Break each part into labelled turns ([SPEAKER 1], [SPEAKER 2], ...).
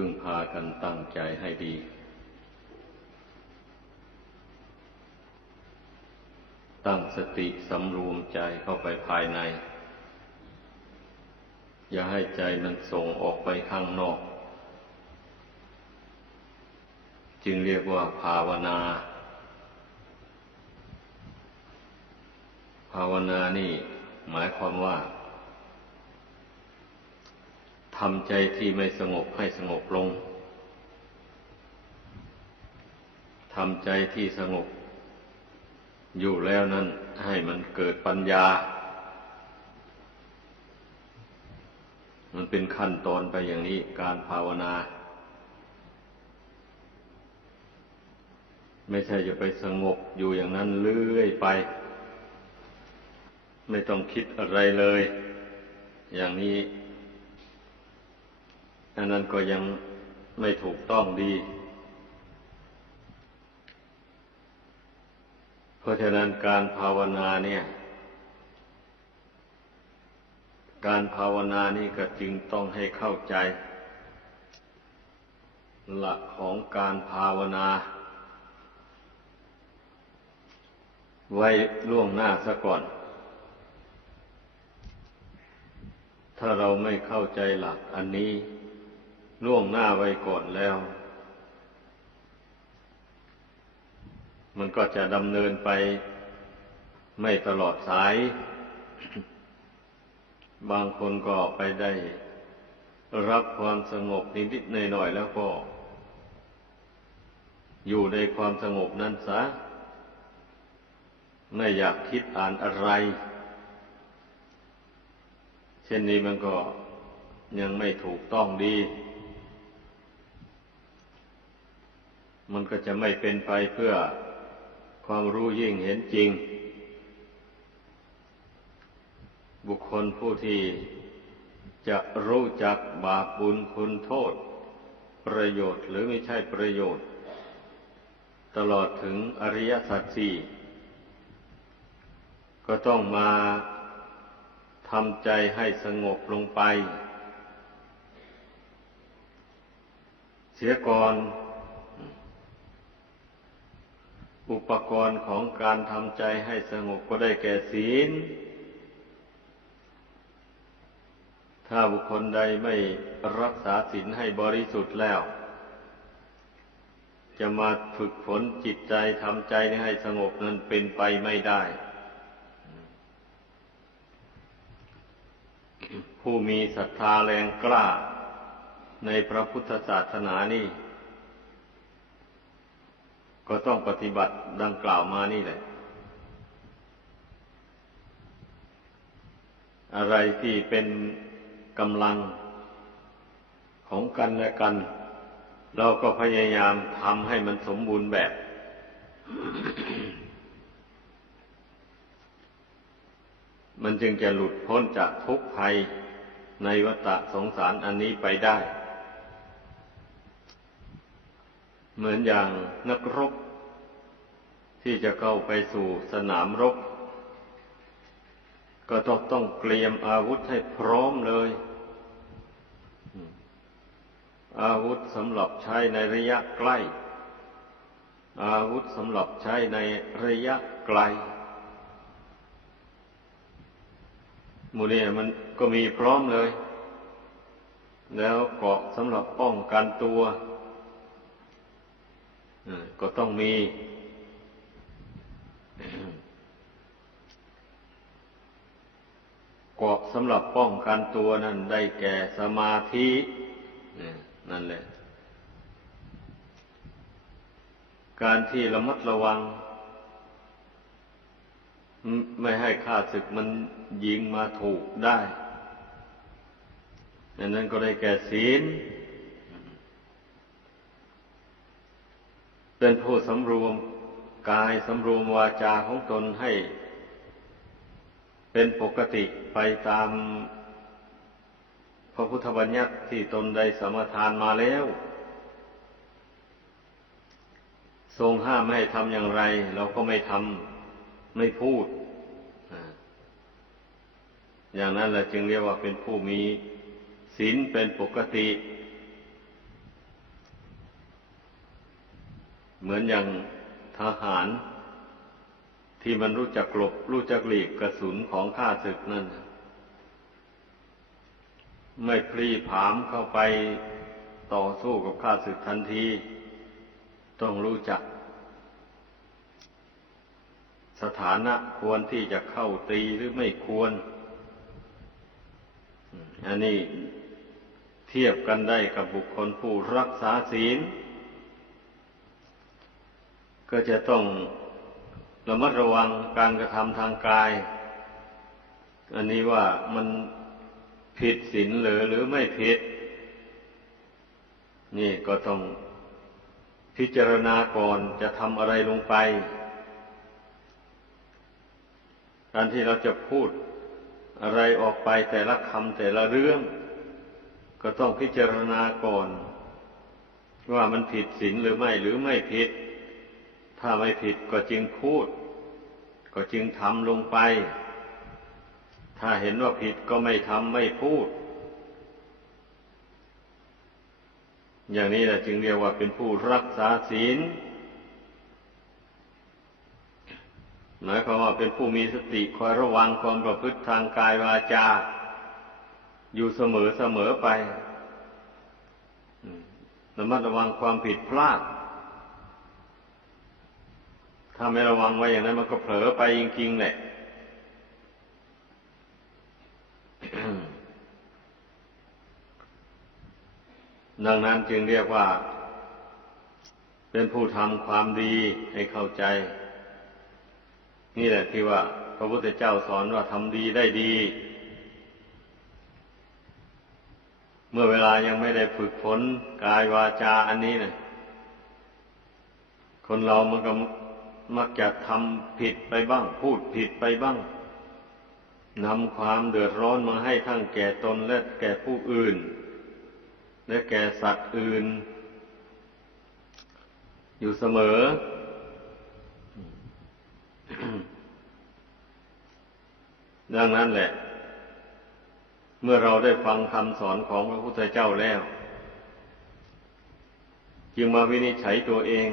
[SPEAKER 1] พึ่งพากันตั้งใจให้ดี ตั้งสติสำรวมใจเข้าไปภายใน อย่าให้ใจมันส่งออกไปข้างนอก จึงเรียกว่าภาวนา ภาวนานี่หมายความว่า ทำใจที่ไม่สงบให้สงบลง ทำใจที่สงบ อยู่แล้วนั้นให้มันเกิดปัญญา มันเป็นขั้นตอนไปอย่างนี้การภาวนา ไม่ใช่จะไปสงบอยู่อย่างนั้นเรื่อยไป ไม่ต้องคิดอะไรเลย อย่างนี้ อันนั้นก็ยังไม่ถูกต้องดี เพราะฉะนั้นการภาวนาเนี่ย การภาวนานี่ก็จึงต้องให้เข้าใจ หลักของการภาวนา ไว้ล่วงหน้าซะก่อนถ้าเราไม่เข้าใจหลักอันนี้ ล่วงหน้าไว้ก่อนแล้ว มันก็จะดำเนินไปไม่ตลอดสาย บางคนก็ไปได้รับความสงบนิดๆหน่อยๆแล้วก็ อยู่ในความสงบนั้นซะ ไม่อยากคิดอ่านอะไร เช่นนี้มันก็ยังไม่ถูกต้องดี มันก็จะไม่เป็นไปเพื่อความรู้ยิ่งเห็นจริง บุคคลผู้ที่จะรู้จักบาปบุญคุณโทษ ประโยชน์หรือไม่ใช่ประโยชน์ ตลอดถึงอริยสัจสี่ก็ต้องมาทำใจให้สงบลงไป เสียก่อน อุปกรณ์ของการทำใจให้สงบก็ได้แก่ศีล ถ้าบุคคลใดไม่รักษาศีลให้บริสุทธิ์แล้ว จะมาฝึกฝนจิตใจทำใจให้สงบนั้นเป็นไปไม่ได้ ผู้มีศรัทธาแรงกล้าในพระพุทธศาสนานี่ ก็ต้องปฏิบัติดังกล่าวมานี่แหละ อะไรที่เป็นกำลังของกันและกัน เราก็พยายามทำให้มันสมบูรณ์แบบ มันจึงจะหลุดพ้นจากทุกภัยในวัฏสงสารอันนี้ไปได้ เหมือนอย่างนักรบ ที่จะเข้าไปสู่สนามรบ ก็ต้องต้องเตรียมอาวุธให้พร้อมเลย อาวุธสำหรับใช้ในระยะใกล้ อาวุธสำหรับใช้ในระยะไกลมูเนี่ยมันก็มีพร้อมเลย แล้วเกาะสำหรับป้องกันตัว ก็ต้องมี เกาะสำหรับป้องกันตัวนั่นได้แก่สมาธินั่นแหละ การที่ระมัดระวัง ไม่ให้ข้าศึกมันยิงมาถูกได้นั้นก็ได้แก่ศีล เป็นผู้สำรวมกายสำรวมวาจาของตนให้ เป็นปกติไปตามพระพุทธบัญญัติที่ตนได้สมทานมาแล้ว ทรงห้ามไม่ให้ทำอย่างไร เราก็ไม่ทำไม่พูด อย่างนั้นแหละจึงเรียกว่าเป็นผู้มีศีลเป็นปกติ เหมือนอย่างทหาร ที่มันรู้จักหลบรู้จักหลีกกระสุนของข้าศึกนั่น ไม่พลีผามเข้าไปต่อสู้กับข้าศึกทันที ต้องรู้จัก สถานะควรที่จะเข้าตีหรือไม่ควร อันนี้เทียบกันได้กับบุคคลผู้รักษาศีล ก็จะต้องระมัดระวังการกระทำทางกาย อันนี้ว่ามันผิดศีลหรือหรือไม่ผิด นี่ก็ต้องพิจารณาก่อนจะทำอะไรลงไป การที่เราจะพูดอะไรออกไปแต่ละคำแต่ละเรื่อง ก็ต้องพิจารณาก่อน ว่ามันผิดศีลหรือไม่หรือไม่ผิด ถ้าไม่ผิดก็จึงพูด ก็จึงทำลงไป ถ้าเห็นว่าผิดก็ไม่ทำไม่พูด อย่างนี้แหละจึงเรียกว่าเป็นผู้รักษาศีลหมายความว่าเป็นผู้มีสติคอยระวังความประพฤติทางกายวาจา อยู่เสมอเสมอไประมัดระวังความผิดพลาด ถ้าไม่ระวังไว้อย่างนั้นมันก็เผลอไปจริงๆแหละดังนั้นจึงเรียกว่า เป็นผู้ทำความดีให้เข้าใจ นี่แหละที่ว่า พระพุทธเจ้าสอนว่าทำดีได้ดี เมื่อเวลายังไม่ได้ฝึกฝนกายวาจาอันนี้นะคนเรามันก็ มักจะทำผิดไปบ้าง พูดผิดไปบ้างนำความเดือดร้อนมาให้ทั้งแก่ตนและแก่ผู้อื่น และแก่สัตว์อื่น อยู่เสมอ ดังนั้นแหละ เมื่อเราได้ฟังคำสอนของพระพุทธเจ้าแล้ว จึงมาวินิจฉัยตัวเอง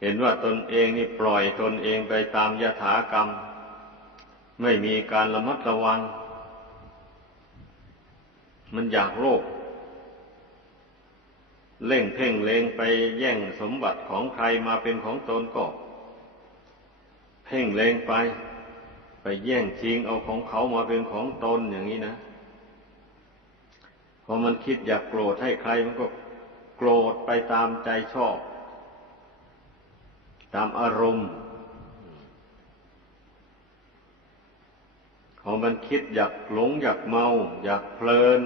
[SPEAKER 1] เห็นว่าตนเองนี่ปล่อยตนเองไปตามยถากรรม ไม่มีการระมัดระวัง มันอยากโลภเล่งเพ่งเลงไปแย่งสมบัติของใครมาเป็นของตนก็เพ่งเลงไป ไปแย่งชิงเอาของเขามาเป็นของตนอย่างนี้นะพอมันคิดอยากโกรธให้ใครมันก็โกรธไปตามใจชอบ ตามอารมณ์พอมันคิดอยากหลงอยากเมา อยากเพลิน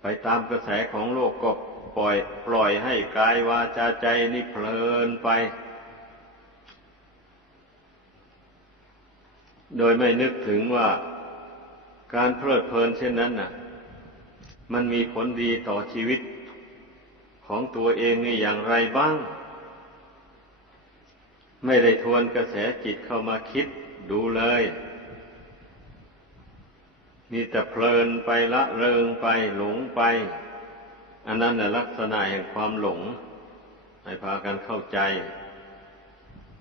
[SPEAKER 1] ไปตามกระแสของโลกก็ปล่อย ปล่อยให้กายวาจาใจนี่เพลินไป โดยไม่นึกถึงว่าการเพลิดเพลินเช่นนั้นน่ะ มันมีผลดีต่อชีวิตของตัวเองนี่อย่างไรบ้าง ไม่ได้ทวนกระแสจิตเข้ามาคิดดูเลย มีแต่เพลินไปละเริงไปหลงไป อันนั้นแหละลักษณะแห่งความหลง ให้พากันเข้าใจ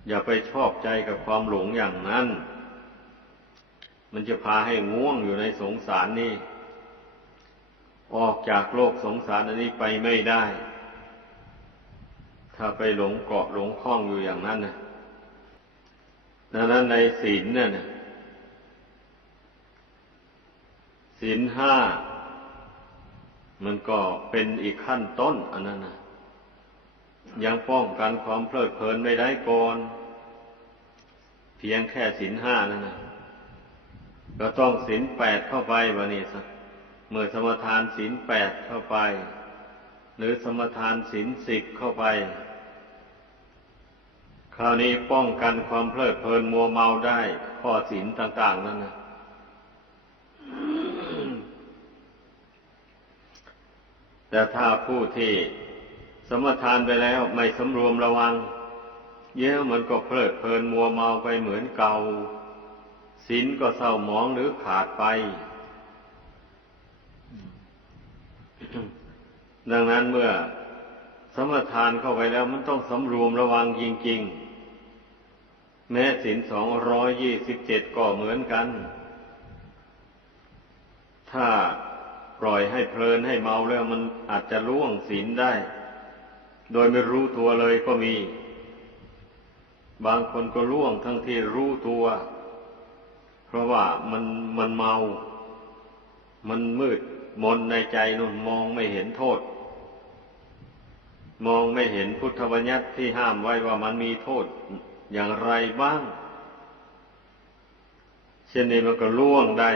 [SPEAKER 1] อย่าไปชอบใจกับความหลงอย่างนั้น มันจะพาให้ง่วงอยู่ในสงสารนี่ออกจากโลกสงสารอันนี้ไปไม่ได้ ถ้าไปหลงเกาะหลงคล้องอยู่อย่างนั้นนะ ดังนั้นในศีลเนี่ยศีลห้ามันก็เป็นอีกขั้นต้นอันนั้นนะยังป้องกันความเพลิดเพลินไม่ได้ก่อน เพียงแค่ศีลห้านั่นนะก็ต้องศีลแปดเข้าไปวะนี่สักเมื่อสมทานศีลแปดเข้าไป หรือสมทานศีลสิบเข้าไป ราวนี้ป้องกันความเพลิดเพลินมัวเมาได้ ข้อศีลต่าง ๆ นั่นนะแต่ถ้าผู้ที่สมทานไปแล้วไม่สำรวมระวัง เยอะมันก็เพลิดเพลินมัวเมาไปเหมือนเก่าศีลก็เศร้าหมองหรือขาดไป ดังนั้นเมื่อสมทานเข้าไปแล้วมันต้องสำรวมระวังจริง ๆ แม้สินสองร้อยยี่สิบเจ็ดก็เหมือนกัน ถ้าปล่อยให้เพลินให้เมาแล้วมันอาจจะล่วงศีลได้ โดยไม่รู้ตัวเลยก็มี บางคนก็ล่วงทั้งที่รู้ตัว เพราะว่ามันมันเมา มันมืดมนในใจนุ่นมองไม่เห็นโทษ มองไม่เห็นพุทธบัญญัติที่ห้ามไว้ว่ามันมีโทษ อย่างไรบ้าง เช่นนี้มันก็ล่วงได้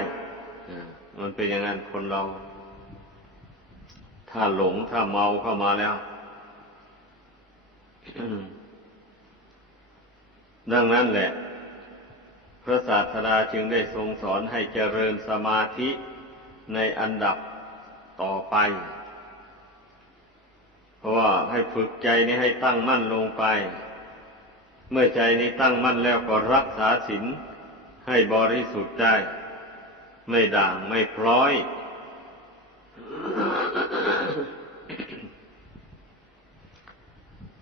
[SPEAKER 1] มันเป็นอย่างนั้นคนเรา ถ้าหลงถ้าเมาเข้ามาแล้ว ดังนั้นแหละ พระศาสดาจึงได้ทรงสอนให้เจริญสมาธิในอันดับต่อไป เพราะว่าให้ฝึกใจนี้ให้ตั้งมั่นลงไป เมื่อใจนี้ตั้งมั่นแล้วก็รักษาศีลให้บริสุทธิ์ได้ ไม่ด่างไม่พร้อย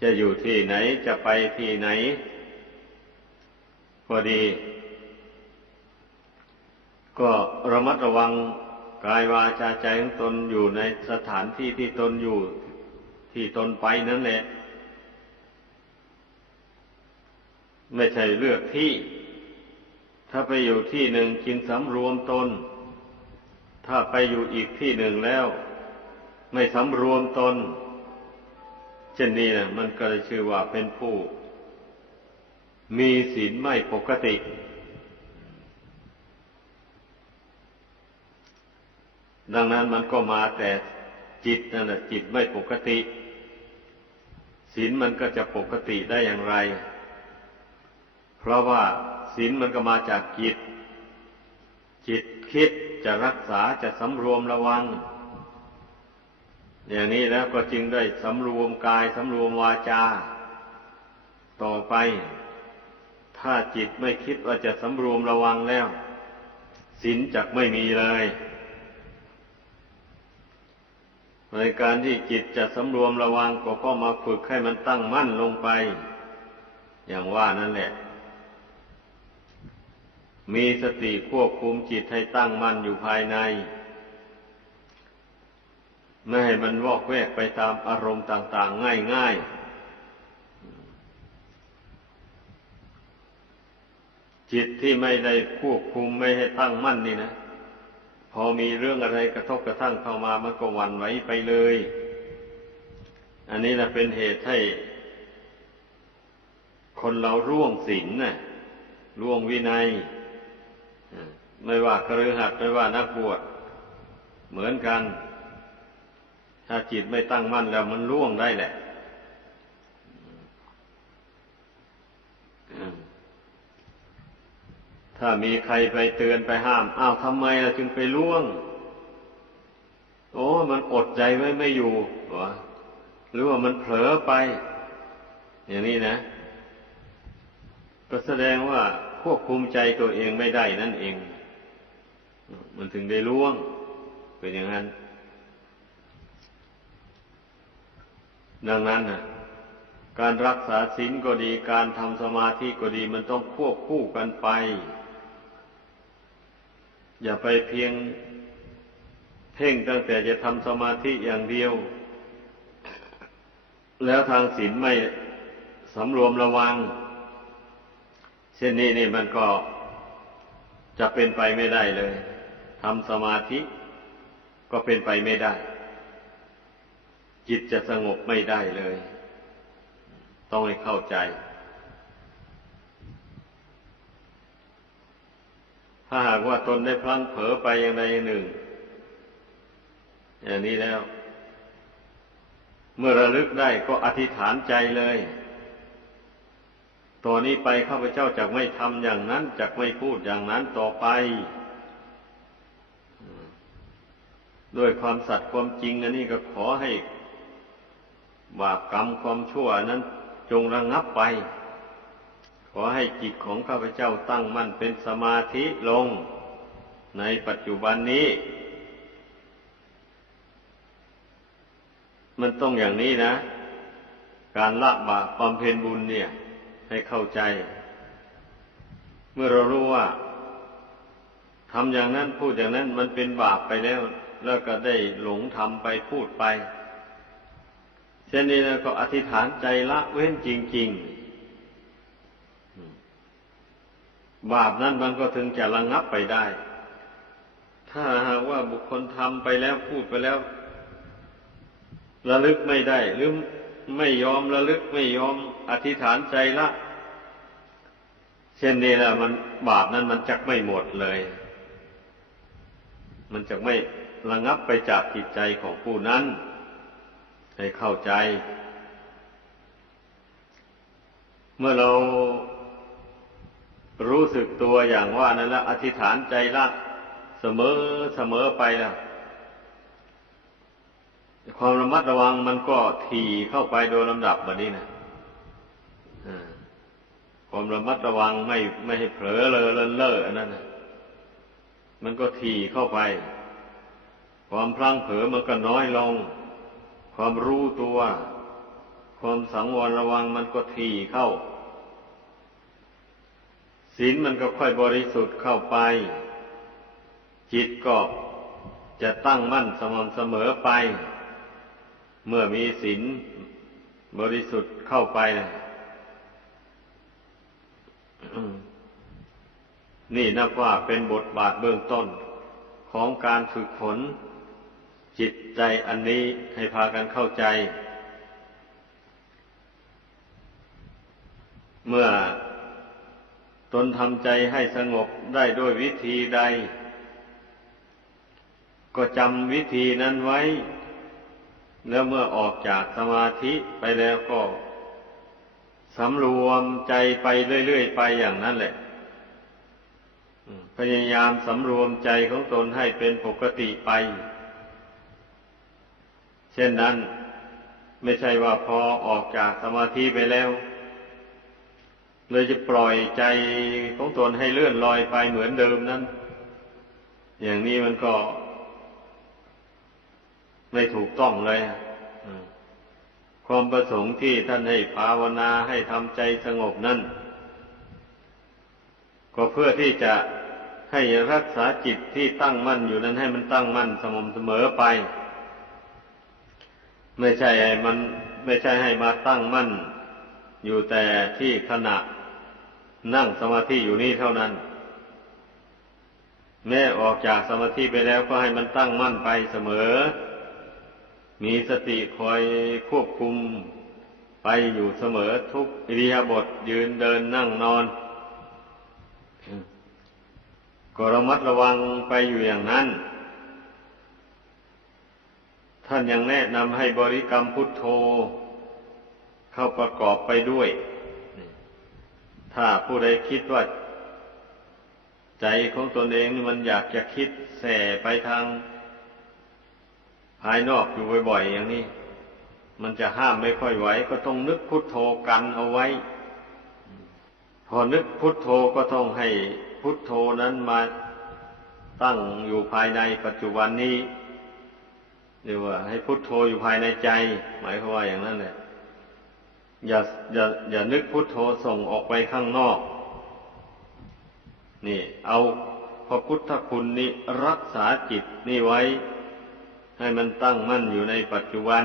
[SPEAKER 1] จะอยู่ที่ไหนจะไปที่ไหนพอดี ก็ระมัดระวังกายวาจาใจของตนอยู่ในสถานที่ที่ตนอยู่ ที่ตนไปนั่นแหละ ไม่ใช่เลือกที่ ถ้าไปอยู่ที่หนึ่งจึงสำรวมตน ถ้าไปอยู่อีกที่หนึ่งแล้ว ไม่สำรวมตน เช่นนี้นะมันก็เลยชื่อว่าเป็นผู้ มีศีลไม่ปกติ ดังนั้นมันก็มาแต่จิตนั่นแหละจิตไม่ปกติศีลมันก็จะปกติได้อย่างไร เพราะว่าศีลมันก็มาจากจิต จิตคิดจะรักษาจะสำรวมระวัง อย่างนี้แล้วก็จึงได้สำรวมกายสำรวมวาจา ต่อไป ถ้าจิตไม่คิดว่าจะสำรวมระวังแล้วศีลจักไม่มีเลย ในการที่จิตจะสำรวมระวังก็ก็มาฝึกให้มันตั้งมั่นลงไป อย่างว่านั่นแหละ มีสติควบคุมจิตให้ตั้งมั่นอยู่ภายใน ไม่ให้มันวอกแวกไปตามอารมณ์ต่าง ๆ ง่าย ๆ จิตที่ไม่ได้ควบคุมไม่ให้ตั้งมั่นนี่นะ พอมีเรื่องอะไรกระทบกระทั่งเข้ามามันก็วันไหวไปเลย อันนี้นะเป็นเหตุให้ คนเราร่วงศีลน่ะร่วงวินัย ไม่ว่าครือหัดไม่ว่านักบวชเหมือนกัน ถ้าจิตไม่ตั้งมั่นแล้วมันร่วงได้แหละถ้ามีใครไปเตือนไปห้าม อ้าวทำไมเราจึงไปล่วง โอ้มันอดใจไว้ไม่อยู่วะหรือว่ามันเผลอไป อย่างนี้นะ ก็แสดงว่า ควบคุมใจตัวเองไม่ได้นั่นเอง มันถึงได้ล่วง เป็นอย่างนั้น ดังนั้นนะการรักษาศีลก็ดี การทำสมาธิก็ดี มันต้องควบคู่กันไป อย่าไปเพียงเพ่งตั้งแต่จะทำสมาธิอย่างเดียว แล้วทางศีลไม่สำรวมระวัง ช่นนี้นี่มันก็จะเป็นไปไม่ได้เลยทำสมาธิก็เป็นไปไม่ได้ จิตจะสงบไม่ได้เลย ต้องให้เข้าใจ ถ้าหากว่าตนได้พลั้งเผลอไปอย่างใดอย่างหนึ่ง อย่างนี้แล้ว เมื่อระลึกได้ก็อธิษฐานใจเลย ต่อนนี้ไปข้าพเจ้าจะไม่ทำอย่างนั้นจะไม่พูดอย่างนั้นต่อไป ด้วยความสัตย์ความจริงอันนี้ก็ขอให้ บาปกรรมความชั่วนั้นจงระงงับไป ขอให้จิตของข้าพเจ้าตั้งมั่นเป็นสมาธิลงในปัจจุบันนี้ มันต้องอย่างนี้นะ การละบาปบำเพ็ญบุญเนี่ย ให้เข้าใจ เมื่อเรารู้ว่าทำอย่างนั้นพูดอย่างนั้นมันเป็นบาปไปแล้ว แล้วก็ได้หลงทำไปพูดไปเช่นนี้แล้วก็อธิษฐานใจละเว้นจริง ๆ บาปนั้นมันก็ถึงจะระงงับไปได้ ถ้าหากว่าบุคคลทำไปแล้วพูดไปแล้ว ระลึกไม่ได้ หรือไม่ยอมระลึกไม่ยอมอธิษฐานใจละ ช่นนี้แหละมันบาปนั้นมันจักไม่หมดเลย มันจะไม่ระงับไปจากจิตใจของผู้นั้น ให้เข้าใจ เมื่อเรารู้สึกตัวอย่างว่านั่นแล้วอธิษฐานใจละเสมอเสมอไปแล้วความระมัดระวังมันก็ถี่เข้าไปโดยลำดับแบบนี้นะ ความระมัดระวังไม่ไม่ให้เผลอเลอเลินเล่ออันนั้นมันก็ถี่เข้าไป ความพลั้งเผลอมันก็น้อยลง ความรู้ตัว ความสังวรระวังมันก็ถี่เข้าศีลมันก็ค่อยบริสุทธิ์เข้าไป จิตก็จะตั้งมั่นสม่ำเสมอไป เมื่อมีศีลบริสุทธิ์เข้าไปนะ นี่นับว่าเป็นบทบาทเบื้องต้นของการฝึกฝนจิตใจอันนี้ให้พากันเข้าใจ เมื่อตนทำใจให้สงบได้ด้วยวิธีใด ก็จำวิธีนั้นไว้ แล้วเมื่อออกจากสมาธิไปแล้วก็ สำรวมใจไปเรื่อยๆไปอย่างนั้นแหละพยายามสำรวมใจของตนให้เป็นปกติไป เช่นนั้น ไม่ใช่ว่าพอออกจากสมาธิไปแล้ว เลยจะปล่อยใจของตนให้เลื่อนลอยไปเหมือนเดิมนั้น อย่างนี้มันก็ ไม่ถูกต้องเลย ความประสงค์ที่ท่านให้ภาวนาให้ทำใจสงบนั่น ก็เพื่อที่จะให้รักษาจิตที่ตั้งมั่นอยู่นั้นให้มันตั้งมั่นสม่ำเสมอไป ไม่ใช่ให้มันไม่ใช่ให้มาตั้งมั่น อยู่แต่ที่ขณะนั่งสมาธิอยู่นี่เท่านั้น แม้ออกจากสมาธิไปแล้วก็ให้มันตั้งมั่นไปเสมอ มีสติคอยควบคุมไปอยู่เสมอทุกอิริยาบถยืนเดินนั่งนอน ก็ระมัดระวังไปอยู่อย่างนั้น ท่านยังแนะนำให้บริกรรมพุทโธ เข้าประกอบไปด้วย ถ้าผู้ใดคิดว่า ใจของตนเองมันอยากจะคิดแส่ไปทาง ภายนอกอยู่บ่อยๆอย่างนี้ มันจะห้ามไม่ค่อยไหวก็ต้องนึกพุทโธกันเอาไว้ พอนึกพุทโธก็ต้องให้พุทโธนั้นมาตั้งอยู่ภายในปัจจุบันนี้เรียกว่าให้พุทโธอยู่ภายในใจ หมายความว่าอย่างนั้นแหละอย่าอย่าอย่านึกพุทโธส่งออกไปข้างนอก นี่ เอาพระพุทธคุณนี้รักษาจิตนี่ไว้ ให้มันตั้งมั่นอยู่ในปัจจุบัน